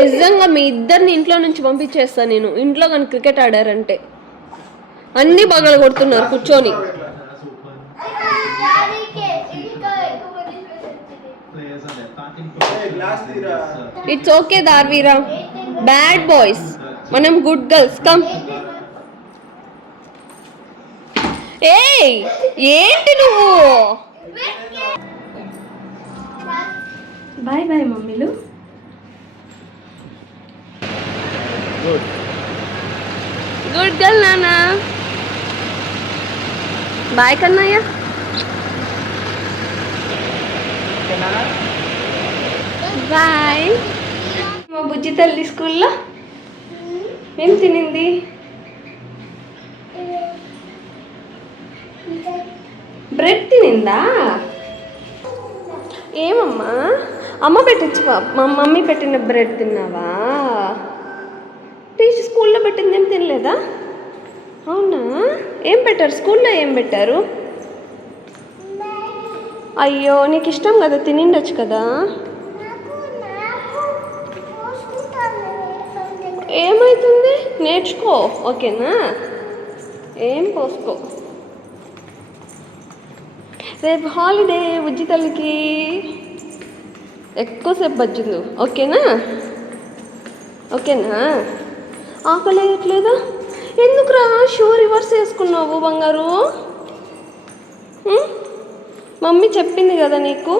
నిజంగా మీ ఇద్దరిని ఇంట్లో నుంచి పంపించేస్తా నేను. ఇంట్లో కానీ క్రికెట్ ఆడారంటే అన్ని పగల కొడుతున్నారు కూర్చొని. ఇట్స్ ఓకే దార్వీరా, బ్యాడ్ బాయ్స్, మనం గుడ్ గర్ల్స్. కమ్. ఏయ్ ఏంటి నువ్వు? బాయ్ బాయ్ మమ్మీలు. గుడ్ గర్ల్ నానా. బాయ్ కన్నయ్య. బాయ్. మా బుజ్జి తల్లి స్కూల్లో ఏం తినింది? బ్రెడ్ తినిందా? ఏమమ్మా అమ్మ పెట్టచ్చు, మా మమ్మీ పెట్టిన బ్రెడ్ తిన్నావా? టీచర్ స్కూల్లో పెట్టింది ఏం తినలేదా? అవునా? ఏం పెట్టారు స్కూల్లో? ఏం పెట్టారు? అయ్యో నీకు ఇష్టం కదా, తినిండొచ్చు కదా. ఏమవుతుంది, నేర్చుకో ఓకేనా? ఏం పోసుకో. రేపు హాలిడే బుజ్జి తల్లికి, ఎక్కువసేపు బజ్జిందు ఓకేనా? ఓకేనా? ఆకలేయట్లేదా? ఎందుకురా షూ రివర్స్ వేసుకున్నావు బంగారు? మమ్మీ చెప్పింది కదా నీకు,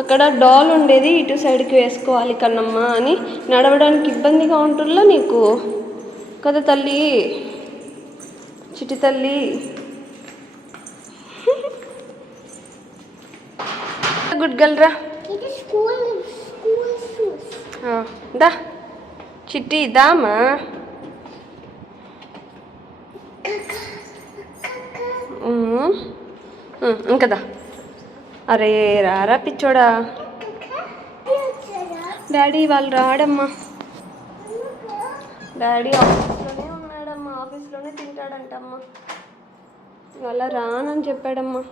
అక్కడ డాల్ ఉండేది ఇటు సైడ్కి వేసుకోవాలి కన్నమ్మ అని. నడవడానికి ఇబ్బందిగా ఉంటుందా నీకు కదా తల్లి, చిటి తల్లి. గుడ్ గర్ల్ రా. దా చిట్టి దామా. ఇంకదా. అరే రారా పిచ్చోడా. డాడీ వాళ్ళు రాడమ్మా. డాడీ ఆఫీస్లోనే ఉన్నాడమ్మా, ఆఫీస్లోనే తింటాడంటమ్మా. వాళ్ళ రానని చెప్పాడమ్మా.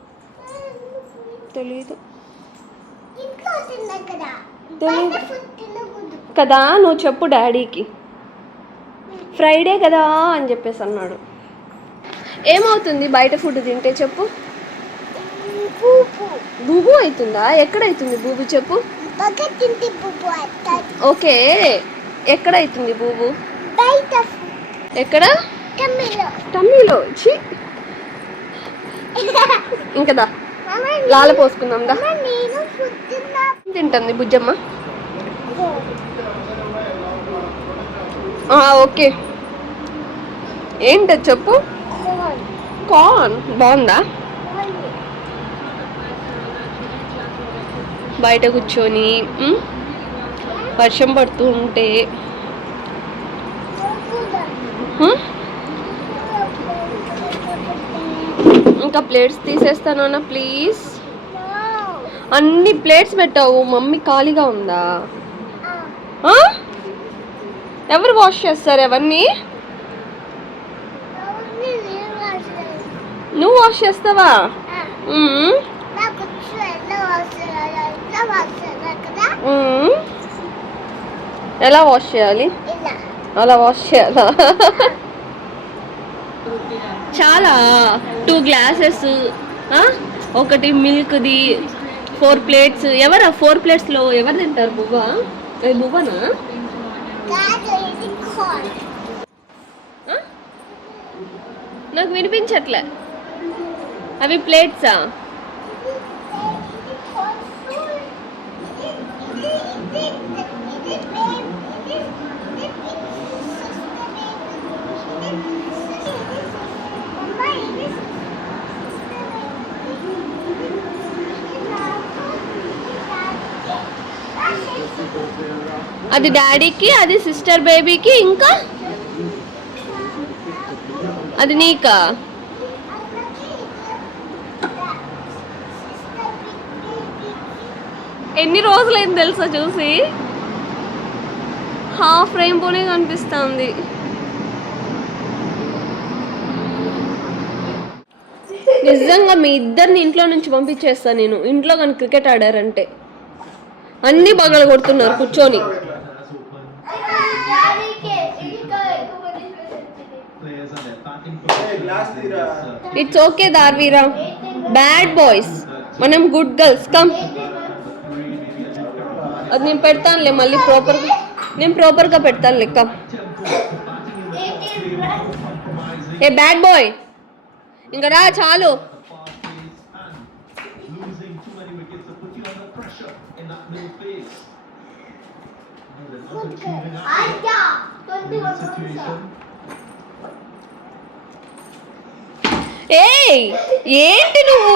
తెలీదు కదా, నువ్వు చెప్పు డాడీకి. ఫ్రైడే కదా అని చెప్పేసి అన్నాడు. ఏమవుతుంది బయట ఫుడ్ తింటే చెప్పు? బూబు అవుతుందా? ఎక్కడైతుంది బూబు చెప్పు? ఓకే, ఎక్కడైతుంది బూబు? ఎక్కడ? టమ్మీలో. ఇంకదా లాల పోసుకుందాం దా. తింటుంది బుజ్జమ్మ. ఓకే, ఏంటది చెప్పు? కార్న్ బాగుందా? బయట కూర్చొని వర్షం పడుతూ ఉంటే ఇంకా ప్లేట్స్ తీసేస్తాను ప్లీజ్. అన్ని ప్లేట్స్ పెట్టావు, మమ్మీ ఖాళీగా ఉందా? ఎవరు వాష్ చేస్తారు అవన్నీ? నువ్వు వాష్ చేస్తావా? ఎలా వాష్ చేయాలి? అలా వాష్ చేయాలా? చాలా 2 గ్లాసెస్, ఒకటి మిల్క్ది, 4 ప్లేట్స్. ఎవరా 4 ప్లేట్స్లో ఎవరు తింటారు? బువ్వా? బువ్వనా? నాకు వినిపించట్లే. అవి ప్లేట్సా? అది డాడీకి, అది సిస్టర్ బేబీకి, ఇంకా అది నీకా? ఎన్ని రోజులైంది తెలుసా చూసి? హాఫ్ రెయిన్బోనే కనిపిస్తుంది. నిజంగా మీ ఇద్దరిని ఇంట్లో నుంచి పంపించేస్తా నేను. ఇంట్లో కానీ క్రికెట్ ఆడారంటే అన్ని పగల కొడుతున్నారు కూర్చొని. ఇట్స్ ఓకే దార్వీరా, బ్యాడ్ బాయ్స్, మనం గుడ్ గర్ల్స్. కమ్, అది నేను పెడతానులే మళ్ళీ ప్రాపర్గా, నేను ప్రాపర్గా పెడతాను లెక్క. ఏ బ్యాడ్ బాయ్, ఇంకా రా చాలు. ఏయ్ ఏంటి నువ్వు?